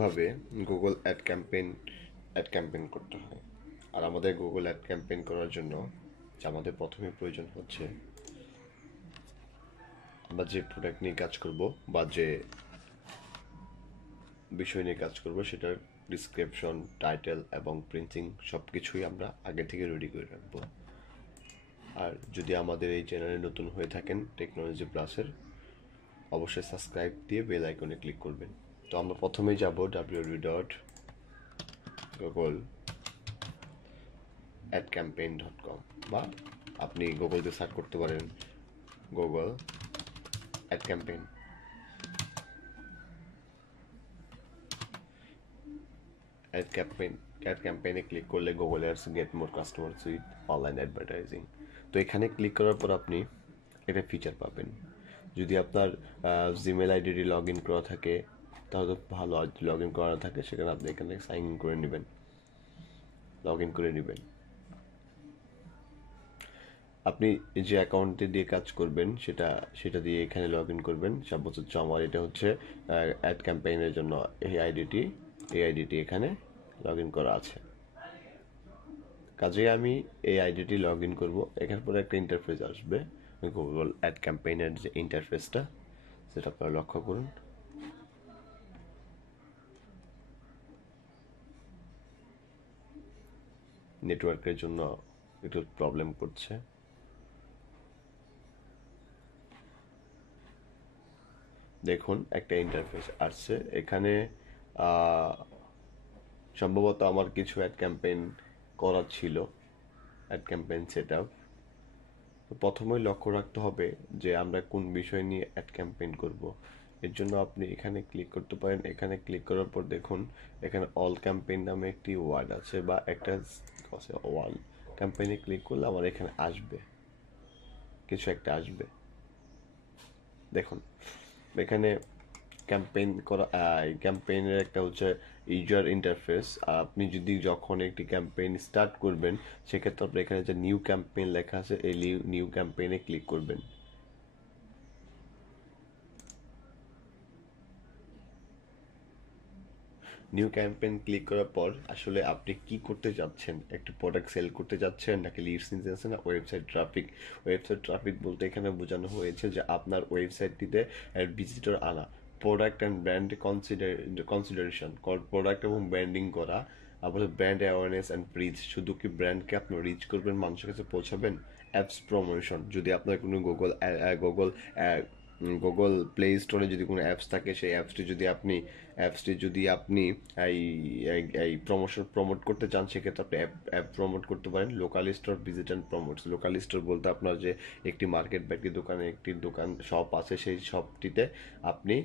কিভাবে Google ad campaign করতে হয়। আর আমাদের গুগল অ্যাড ক্যাম্পেইন করার জন্য যে আমাদের প্রথমে প্রয়োজন হচ্ছে আমরা যে প্রোডাক্ট নিয়ে কাজ করব বা যে বিষয় নিয়ে কাজ করব সেটার ডিসক্রিপশন, টাইটেল এবং প্রিন্টিং সব কিছুই আমরা আগে থেকে রেডি করে রাখবো। আর যদি আমাদের এই চ্যানেলে নতুন হয়ে থাকেন টেকনোলজি প্লাসের, অবশ্যই সাবস্ক্রাইব দিয়ে বেল আইকনে ক্লিক করবেন। তো আমরা প্রথমেই যাব www.google-adcampaign.com বা আপনি গুগলতে সার্চ করতে পারেন গুগল অ্যাড ক্যাম্পেইন। অ্যাড ক্যাম্পেইনে ক্লিক করলে Google ads get more customers with online advertising. তো এখানে ক্লিক করার পর আপনি এটা ফিচার পাবেন। যদি আপনার জিমেল আইডি লগ ইন করা থাকে তাহলে তো ভালো, আর লগ ইন করা থাকে সেখানে আপনি এখানে সাইন ইন করে নেবেন, লগ ইন করে নেবেন। আপনি যে অ্যাকাউন্টে দিয়ে কাজ করবেন সেটা দিয়ে এখানে লগ ইন করবেন। সাপোজ হচ্ছে আমার এটা হচ্ছে অ্যাড ক্যাম্পেইনের জন্য এই আইডিটি এখানে লগ ইন করা আছে। কাজে আমি এই আইডিটি লগ ইন করবো। এখানে পরে একটা ইন্টারফেস আসবে, গুগল অ্যাড ক্যাম্পেইনের যে ইন্টারফেসটা সেটা আপনারা লক্ষ্য করুন। নেটওয়ার্কের জন্য একটু প্রবলেম করছে। দেখুন একটা ইন্টারফেস আসছে এখানে। সম্ভবত আমার কিছু অ্যাড ক্যাম্পেইন করা ছিল, অ্যাড ক্যাম্পেইন সেট আপ। প্রথমেই লক্ষ্য রাখতে হবে যে আমরা কোন বিষয় নিয়ে অ্যাড ক্যাম্পেইন করব। এর জন্য আপনি এখানে ক্লিক করতে পারেন। এখানে ক্লিক করার পর দেখুন এখানে অল ক্যাম্পেইন নামে একটি ওয়ার্ড আছে বা একটা ওয়াল ক্যাম্পেইনে ক্লিক করলে আমার এখানে আসবে, কিছু একটা আসবে। দেখুন এখানে ক্যাম্পেইন করা, ক্যাম্পেইনের একটা হচ্ছে ইউজার ইন্টারফেস। আপনি যদি যখন একটি ক্যাম্পেইন স্টার্ট করবেন সেক্ষেত্রে আপনি এখানে যে নিউ ক্যাম্পেইন লেখা আছে এই নিউ ক্যাম্পেইনে ক্লিক করবেন। নিউ ক্যাম্পেইন ক্লিক করার পর আসলে আপনি কি করতে যাচ্ছেন, একটি প্রোডাক্ট সেল করতে যাচ্ছেন নাকি লিডস নিতে যাচ্ছেন না ওয়েবসাইট ট্রাফিক। ওয়েবসাইট ট্রাফিক বলতে এখানে বোঝানো হয়েছে যে আপনার ওয়েবসাইটটিতে ভিজিটর আনা, product and brand consideration, product এবং ব্র্যান্ডিং করা, আবার ব্র্যান্ড অ্যাওয়ারনেস অ্যান্ড রিচ, শুধু কি ব্র্যান্ডকে আপনি রিচ করবেন, মানুষের কাছে পৌঁছাবেন। অ্যাপস প্রমোশন, যদি আপনার কোনো গুগল গুগল প্লে স্টোরে যদি কোনো অ্যাপস থাকে সেই অ্যাপসটি যদি আপনি এই এই প্রমোট করতে চান সেক্ষেত্রে আপনি অ্যাপ প্রমোট করতে পারেন। Local store visit and promotes, local store বলতে আপনার যে একটি মার্কেট বা একটি দোকানে একটি দোকান শপ আছে সেই শপটিতে আপনি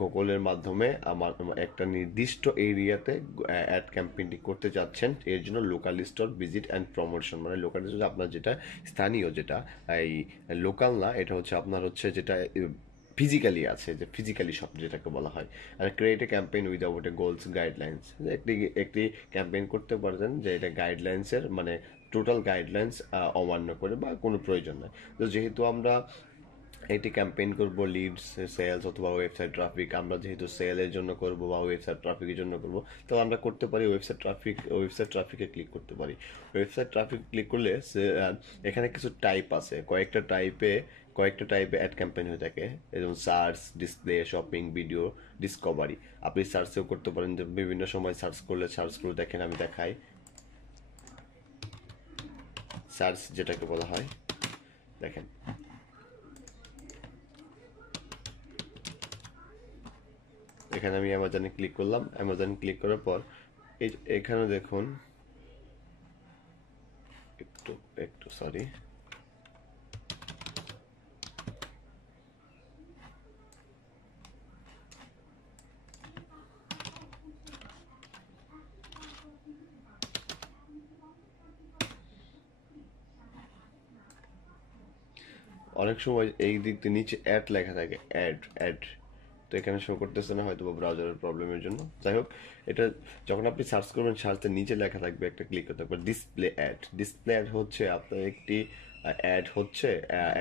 গুগলের মাধ্যমে আমার একটা নির্দিষ্ট এরিয়াতে অ্যাড ক্যাম্পেইনটি করতে যাচ্ছেন। এর জন্য local store visit and promotion, মানে লোকাল স্টোর আপনার যেটা স্থানীয়, যেটা এই লোকাল না, এটা হচ্ছে আপনার হচ্ছে যেটা ফিজিক্যালি আছে, যে ফিজিক্যালি শপ যেটাকে বলা হয়। আর create a campaign without a goals guidelines, একটি ক্যাম্পেইন করতে পারবেন যে এটা গাইডলাইন্সের মানে টোটাল গাইডলাইন্স অমান্য করে বা কোনো প্রয়োজন নেই। তো যেহেতু আমরা এটি ক্যাম্পেইন করব লিডস, সেলস অথবা ওয়েবসাইট ট্রাফিক, আমরা যেহেতু সেলের জন্য করব বা ওয়েবসাইট ট্রাফিকের জন্য করব, তো আমরা করতে পারি ওয়েবসাইট ট্রাফিকে ক্লিক করতে পারি। ওয়েবসাইট ট্রাফিক ক্লিক করলে এখানে কিছু টাইপ আছে, কয়েকটা টাইপে অ্যাড ক্যাম্পেইন হয়ে থাকে, যেমন search, display, shopping, video, Discovery. আপনি সার্চও করতে পারেন, যে বিভিন্ন সময় সার্চ করে দেখেন, আমি দেখাই। সার্চ যেটাকে বলা হয়, দেখেন এখানে আমি অ্যামাজনে ক্লিক করলাম। অ্যামাজন ক্লিক করার পর এখানে দেখুন একটু একটু সরি, অনেক সময় এই দিক দিয়ে নিচে অ্যাড লেখা থাকে, অ্যাড। তো এখানে শো করতেছে না, হয়তো ব্রাউজারের প্রবলেমের জন্য। যাই হোক, এটা যখন আপনি সার্চ করবেন সার্চের নিচে লেখা থাকবে, একটা ক্লিক করতে হবে ডিসপ্লে অ্যাড হচ্ছে আপনার একটি অ্যাড হচ্ছে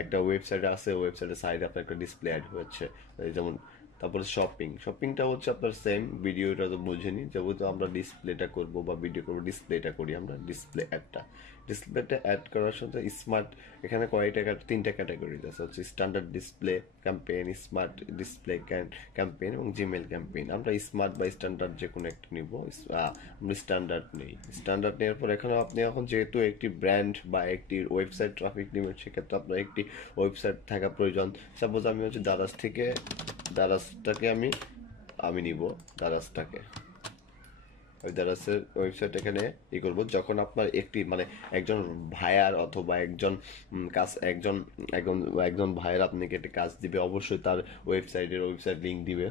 একটা ওয়েবসাইটে আছে, ওয়েবসাইটের সাইডে আপনার একটা ডিসপ্লে অ্যাড হচ্ছে। যেমন তারপরে শপিংটা হচ্ছে আপনার সেম, ভিডিওটা তো বুঝেনি, যেহেতু আমরা ডিসপ্লেটা করব বা ভিডিও করবো, ডিসপ্লেটা করি আমরা, ডিসপ্লেটা অ্যাড করার সাথে স্মার্ট, এখানে কয়টা তিনটা ক্যাটাগরি আছে, হচ্ছে standard display campaign, smart display campaign এবং জিমেল ক্যাম্পেইন। আমরা স্মার্ট বা স্ট্যান্ডার্ড যে কোনো একটা নিব। আমরা স্ট্যান্ডার্ড নেই, স্ট্যান্ডার্ড নেওয়ার পর এখানে আপনি এখন যেহেতু একটি ব্র্যান্ড বা একটি ওয়েবসাইট ট্রাফিক নেবেন, সেক্ষেত্রে আপনার একটি ওয়েবসাইট থাকা প্রয়োজন। সাপোজ আমি হচ্ছে দারাজটাকে আমি নিব, দারাজটাকে, ওই দারাজের ওয়েবসাইট এখানে করবো। যখন আপনার একটি মানে একজন ভাইয়ার অথবা একজন ভাইয়ার আপনাকে একটা কাজ দিবে, অবশ্যই তার ওয়েবসাইট লিঙ্ক দিবে,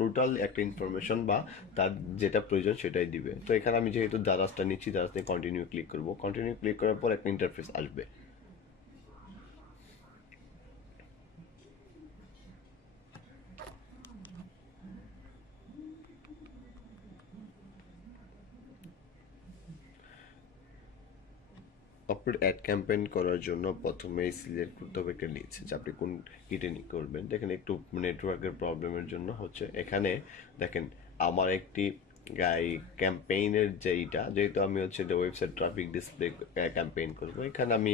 টোটাল একটা ইনফরমেশন বা তার যেটা প্রয়োজন সেটাই দিবে। তো এখানে আমি যেহেতু দারাজটা নিচ্ছি, দারাজ নিয়ে কন্টিনিউ ক্লিক করবো। কন্টিনিউ ক্লিক করার পর একটা ইন্টারফেস আসবে। আপনার অ্যাড ক্যাম্পেইন করার জন্য প্রথমেই সিলেক্ট করতে হবে একটা নিচ, যে আপনি কোন কিটে করবেন। দেখেন একটু নেটওয়ার্কের প্রবলেমের জন্য হচ্ছে, এখানে দেখেন আমার একটি ক্যাম্পেইনের যেইটা, যেহেতু আমি হচ্ছে ওয়েবসাইট ট্রাফিক ডিসপ্লে ক্যাম্পেইন করবো, এখানে আমি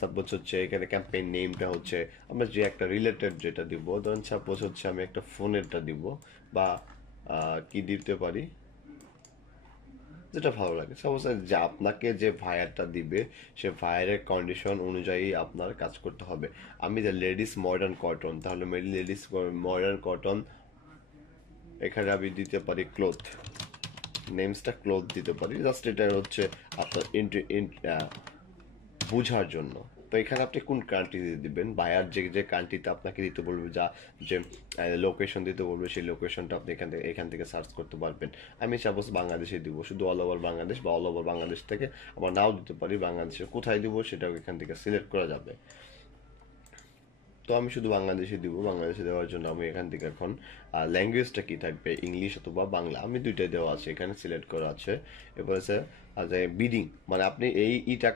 সাপোজ হচ্ছে এখানে ক্যাম্পেইন নেমটা হচ্ছে আমরা যে একটা রিলেটেড যেটা দিব, ধরুন সাপোজ হচ্ছে আমি একটা ফোনেরটা দিব, বা কি দিতে পারি যেটা ভালো লাগে। সাপোজ যে আপনাকে যে ভায়ারটা দিবে, সে ভায়ারের কন্ডিশন অনুযায়ী আপনার কাজ করতে হবে। আমি যে লেডিস মডার্ন কটন, তাহলে লেডিস মডার্ন কটন, এখানে আমি দিতে পারি ক্লোথ, নেমসটা ক্লোথ দিতে পারি, জাস্ট এটা হচ্ছে আপনার বোঝার জন্য। তো এখানে আপনি কোন কান্ট্রিতে দিবেন, বায়ার যে কান্ট্রিতে আপনাকে দিতে বলবে, যে লোকেশন দিতে বলবে, সেই লোকেশনটা আপনি এখান থেকে সার্চ করতে পারবেন। আমি সাপোজ বাংলাদেশে দিব, শুধু অল ওভার বাংলাদেশ, বা অল ওভার বাংলাদেশ থেকে আবার নাও দিতে পারি, বাংলাদেশের কোথায় দিব সেটাও এখান থেকে সিলেক্ট করা যাবে। তো আমি শুধু বাংলাদেশে দিব। বাংলাদেশে দেওয়ার জন্য আমি এখান থেকে এখন ল্যাঙ্গুয়েজটা কি থাকবে, ইংলিশ অথবা বাংলা, আমি দুইটাই দেওয়া আছে, এখানে সিলেক্ট করা আছে। এরপর আছে বিডিং, মানে আপনি ইটা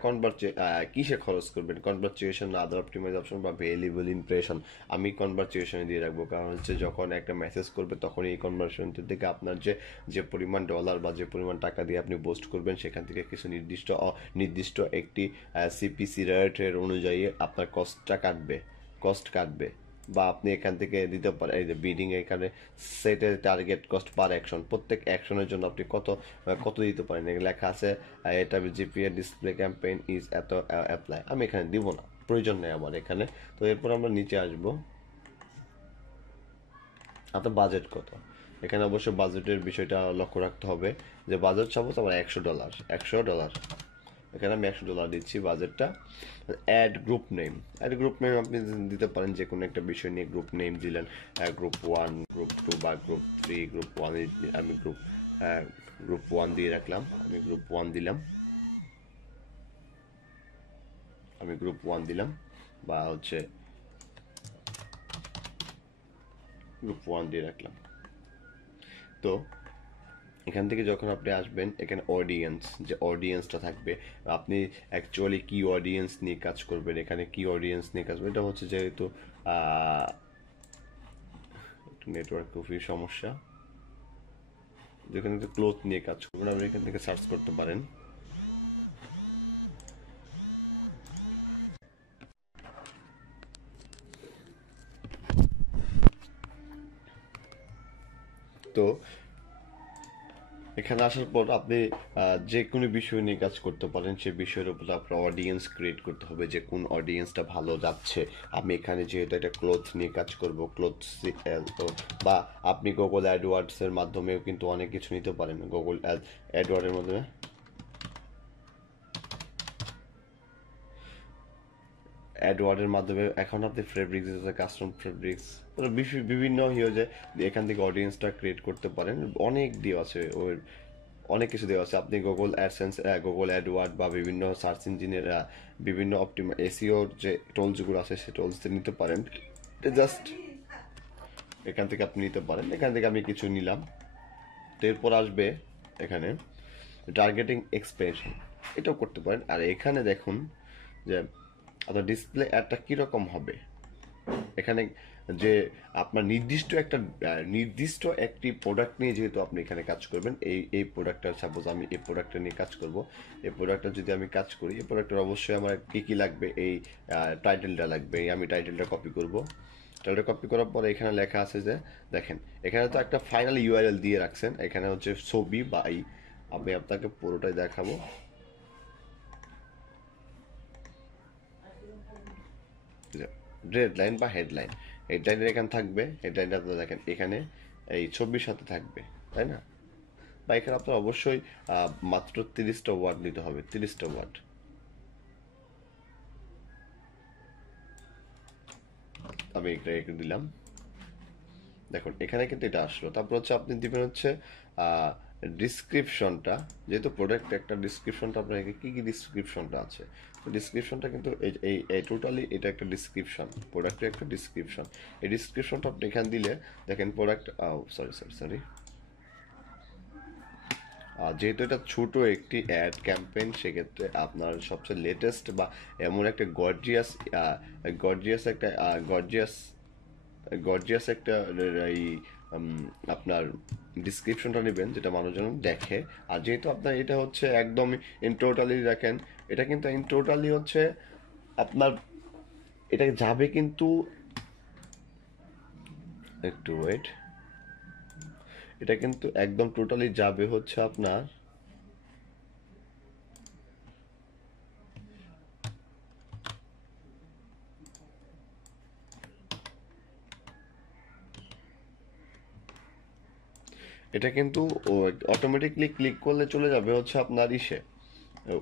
কিসে খরচ করবেন, কনভার্চুয়েশন, আদার অপটিমাইজ অপশন বা ভেরিয়েবল ইমপ্রেশন। আমি কনভার্চুয়েশনে দিয়ে রাখবো, কারণ হচ্ছে যখন একটা মেসেজ করবে তখন এই কনভার্সন থেকে আপনার যে পরিমাণ ডলার বা যে পরিমাণ টাকা দিয়ে আপনি পোস্ট করবেন, সেখান থেকে কিছু নির্দিষ্ট একটি সিপিসি রেটের অনুযায়ী আপনার কস্ট কাটবে। বা আপনি এখান থেকে দিতে পারেন, এই যে বিডিং, এখানে সেটের টার্গেট কস্ট পার অ্যাকশন, প্রত্যেক অ্যাকশনের জন্য আপনি কত দিতে পারেন, এখানে লেখা আছে এটা জিপিএ ডিসপ্লে ক্যাম্পেইন ইজ এত অ্যাপ্লাই। আমি এখানে দিব না, প্রয়োজন নেই আমার এখানে। তো এরপর আমরা নিচে আসবো, আপনার বাজেট কত। এখানে অবশ্যই বাজেটের বিষয়টা লক্ষ্য রাখতে হবে, যে বাজেট সাপোজ আমার $100, এখানে আমি $100 দিচ্ছি বাজেটটা। অ্যাড গ্রুপ নেম আপনি দিতে পারেন যে কোনো একটা বিষয় নিয়ে গ্রুপ নেম দিলেন, গ্রুপ 1, গ্রুপ 2 বা গ্রুপ 3। গ্রুপ 1 আমি গ্রুপ 1 দিয়ে রাখলাম, আমি গ্রুপ 1 দিলাম, বা হচ্ছে গ্রুপ 1 দিয়ে রাখলাম। তো এখান থেকে যখন আপনি আসবেন, এখানে যে অডিয়েন্সটা থাকবে, আপনি অ্যাকচুয়ালি কি অডিয়েন্স নিয়ে কাজ করবেন, এখানে কি অডিয়েন্স নিয়ে কাজ করবেন, এটা হচ্ছে যেহেতু একটু নেটওয়ার্ক খুবই সমস্যা, যেখানে ক্লোথ নিয়ে কাজ করবেন, আপনি এখান থেকে সার্চ করতে পারেন। তো এখানে আসার পর আপনি যে কোনো বিষয় নিয়ে কাজ করতে পারেন, সে বিষয়ের উপর আপনার অডিয়েন্স ক্রিয়েট করতে হবে, যে কোন অডিয়েন্সটা ভালো যাচ্ছে। আমি এখানে যেহেতু একটা ক্লোথ নিয়ে কাজ করব, বা আপনি গুগল অ্যাডওয়ার্ডসের মাধ্যমেও কিন্তু অনেক কিছু নিতে পারেন, গুগল অ্যাডওয়ার্ডের মাধ্যমে এখন আপনি ফেব্রিক্স, কাস্টম ফেব্রিক্স, বিভিন্ন যে এখান থেকে অডিয়েন্সটা ক্রিয়েট করতে পারেন। অনেক দেওয়া আছে, অনেক কিছু দেওয়া আছে। আপনি গুগল অ্যাডসেন্স, গুগল অ্যাডওয়ার্ড বা বিভিন্ন সার্চ ইঞ্জিনের বিভিন্ন এসইওর যে টুলসগুলো আছে, সেই টুলস নিতে পারেন। জাস্ট এখান থেকে আপনি নিতে পারেন, এখান থেকে আমি কিছু নিলাম। তো এরপর আসবে এখানে টার্গেটিং এক্সপেনশন, এটাও করতে পারেন। আর এখানে দেখুন যে আপনার ডিসপ্লে অ্যাডটা কীরকম হবে। এখানে যে আপনার নির্দিষ্ট একটি প্রোডাক্ট নিয়ে যেহেতু আপনি এখানে কাজ করবেন, এই প্রোডাক্টটা সাপোজ আমি এই প্রোডাক্টটা নিয়ে কাজ করব, এই প্রোডাক্টটা যদি আমি কাজ করি, এই প্রোডাক্টের অবশ্যই আমার কি কি লাগবে, এই টাইটেলটা লাগবে, আমি টাইটেলটা কপি করব। টাইটেলটা কপি করার পরে এখানে লেখা আছে যে দেখেন এখানে তো একটা ফাইনাল ইউআরএল দিয়ে রাখছেন, এখানে হচ্ছে ছবি বা আমি আপনাকে পুরোটাই দেখাবো। রেড লাইন বা হেডলাইন, হেডলাইনের এখানে থাকবে, হেডলাইনটা আপনারা দেখেন এখানে এই ছবির সাথে থাকবে, তাই না? বা এখানে আপনার অবশ্যই মাত্র 30টা ওয়ার্ড দিতে হবে, 30টা ওয়ার্ড। আমি এটা দিলাম, দেখুন এখানে কিন্তু এটা আসলো। তারপর হচ্ছে আপনি দিবেন হচ্ছে ডিসক্রিপশনটা, যেহেতু প্রোডাক্ট একটা ডিসক্রিপশনটা আপনার কি কি ডিসক্রিপশনটা আছে, তো ডিসক্রিপশনটা কিন্তু এই টোটালি এটা একটা ডিসক্রিপশন, প্রোডাক্টের একটা ডিসক্রিপশন। এই ডিসক্রিপশনটা আপনি এখানে দিলে দেখেন প্রোডাক্ট, সরি সরি সরি, যেহেতু এটা ছোট একটি অ্যাড ক্যাম্পেইন, সেক্ষেত্রে আপনার সবচেয়ে লেটেস্ট বা এমন একটা গর্জিয়াস একটা গর্জিয়াস গর্জিয়াস একটা এই আপনার ডিসক্রিপশনটা নেবেন যেটা মানুষজন দেখে। আর যেহেতু আপনার এটা হচ্ছে একদম ইন টোটালি দেখেন, এটা কিন্তু ইন টোটালি হচ্ছে আপনার, এটা যাবে কিন্তু, একটু ওয়েট, এটা কিন্তু একদম টোটালি যাবে হচ্ছে আপনার, এটা কিন্তু অটোমেটিকলি ক্লিক করলে চলে যাবে হচ্ছে আপনার ইসে,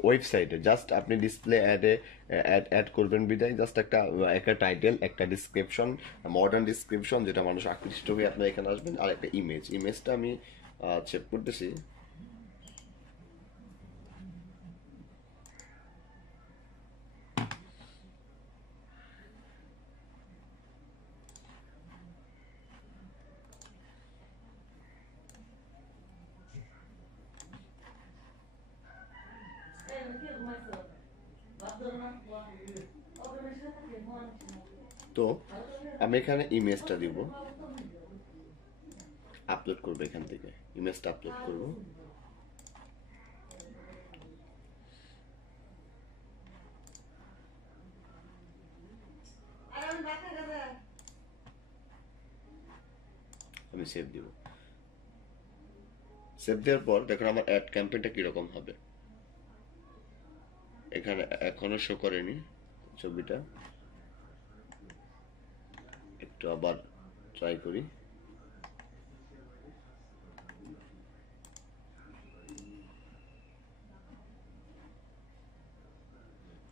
ওয়েবসাইটে। জাস্ট আপনি ডিসপ্লে অ্যাড করবেন বিদায়, জাস্ট একটা একটা টাইটেল, একটা ডিসক্রিপশন, মডার্ন ডিসক্রিপশন যেটা মানুষ আকৃষ্ট হয়ে আপনার এখানে আসবেন, আর একটা ইমেজটা আমি চেক করতেছি। তো আমি এখানে ইমেজটা দিব, আপলোড করবো, এখান থেকে ইমেজটা আপলোড করবো। আমি সেভ দিব। সেভ দেওয়ার পর দেখুন আমার অ্যাড ক্যাম্পেইনটা কিরকম হবে। এখানে এখনো শো করেনি ছবিটা, একটু আবার ট্রাই করি।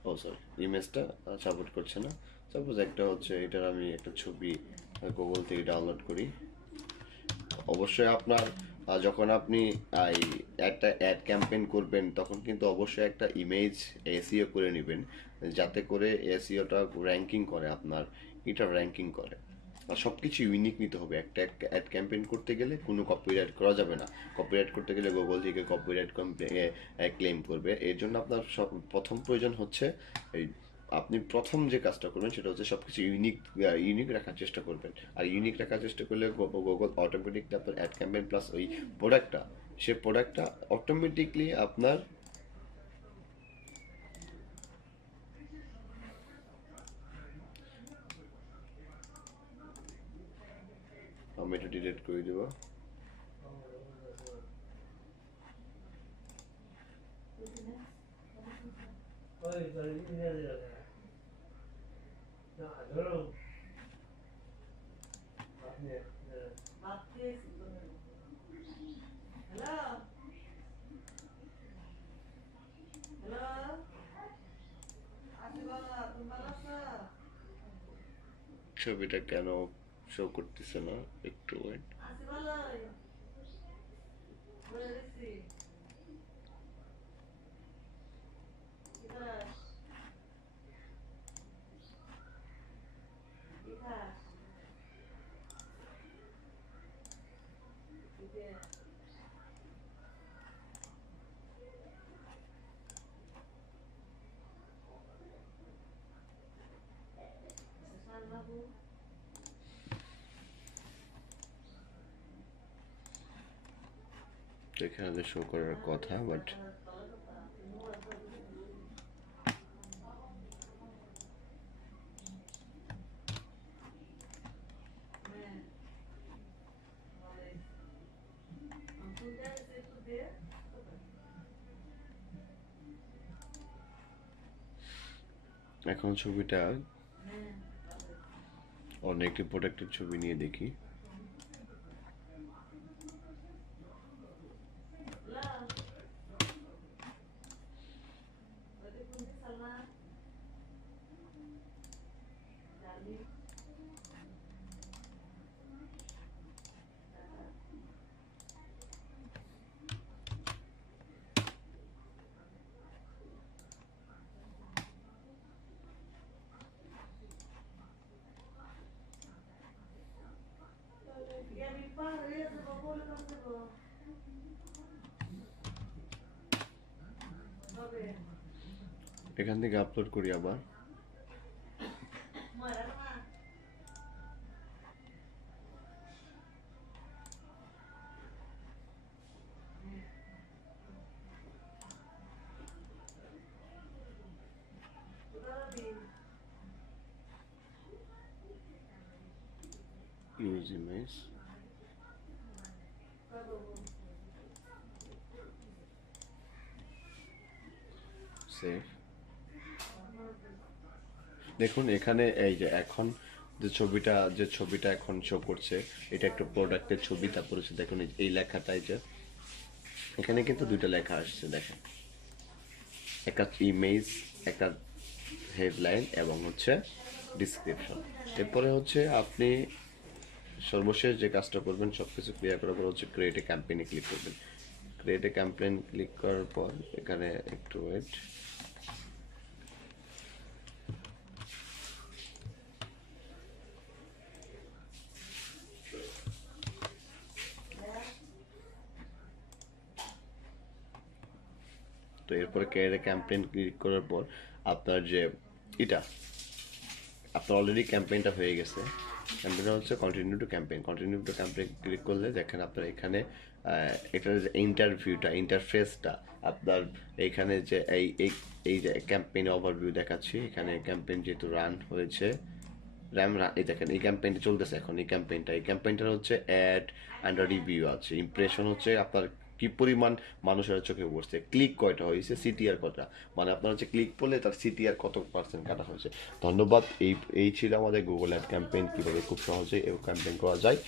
ও সরি, ইমেজটা সাপোর্ট করছে না। সাপোজ একটা হচ্ছে এটার আমি একটা ছবি গুগল থেকে ডাউনলোড করি। অবশ্যই আপনার যখন আপনি এই একটা অ্যাড ক্যাম্পেইন করবেন তখন কিন্তু অবশ্যই একটা ইমেজ এসইও করে নেবেন, যাতে করে এসইওটা র্যাঙ্কিং করে, আপনার এটা র্যাঙ্কিং করে। আর সব কিছু ইউনিক নিতে হবে, একটা অ্যাড ক্যাম্পেইন করতে গেলে কোনো কপিরাইট করা যাবে না। কপিরাইট করতে গেলে গুগল থেকে কপিরাইট ক্লেম করবে। এর জন্য আপনার প্রথম প্রয়োজন হচ্ছে এই, আপনি প্রথম যে কাজটা করবেন সেটা হচ্ছে সবকিছু ইউনিক রাখার চেষ্টা করবেন। আর ইউনিক রাখার চেষ্টা করলে গুগল অটোমেটিকলি আপনার অ্যাড ক্যাম্পেইন প্লাস ওই প্রোডাক্টটা, সে প্রোডাক্টটা অটোমেটিকলি আপনার, আমি এটা ডিলিট করে দেবো। ছবিটা কেন শো করতেছে না, একটু ওয়েট। এখানে শো করার কথা, বাট এখন ছবিটা অন্য একটি প্রোডাক্টের ছবি নিয়ে দেখি। এখান থেকে আপলোড করি আবার। Use image, save। দেখুন এখানে এই যে এখন যে ছবিটা এখন শো করছে, এটা একটা প্রোডাক্টের ছবি। তারপর হচ্ছে দেখুন এই লেখাটাই যে এখানে কিন্তু দুইটা লেখা আসছে, দেখেন, একটা ইমেজ, একটা হেডলাইন এবং হচ্ছে ডিসক্রিপশন। এরপরে হচ্ছে আপনি সর্বশেষ যে কাজটা করবেন, সবকিছু ক্লিয়ার করার পর হচ্ছে ক্রিয়েট এ ক্যাম্পেইনে ক্লিক করবেন। ক্রিয়েট এ ক্যাম্পেইন ক্লিক করার পর এখানে একটু ওয়েট, তো এরপরে ক্রিয়েট এ ক্যাম্পেইন ক্লিক করার পর আপনার যে এটা আপনার অলরেডি ক্যাম্পেইনটা হয়ে গেছে। ক্যাম্পেইনটা হচ্ছে কন্টিনিউ টু ক্যাম্পেইন ক্লিক করলে দেখেন আপনার এখানে এটার যে ইন্টারফেসটা আপনার এইখানে যে এই যে ক্যাম্পেইন ওভারভিউ দেখাচ্ছি, এখানে ক্যাম্পেইন যেহেতু রান হয়েছে, এই দেখেন এই ক্যাম্পেইনটা চলতেছে এখন। এই ক্যাম্পেইনটার হচ্ছে অ্যাড অ্যান্ড রিভিউ আছে, ইমপ্রেশন হচ্ছে আপনার কি পরিমাণ মানুষের চোখে পড়ছে, ক্লিক কয়টা হয়েছে, সিটিআর কটা, মানে আপনার হচ্ছে ক্লিক করলে তার সিটিআর কত পার্সেন্ট কাটা হয়েছে। ধন্যবাদ। এই ছিল আমাদের গুগল অ্যাড ক্যাম্পেইন, কীভাবে খুব সহজে এই ক্যাম্পেইন করা যায়।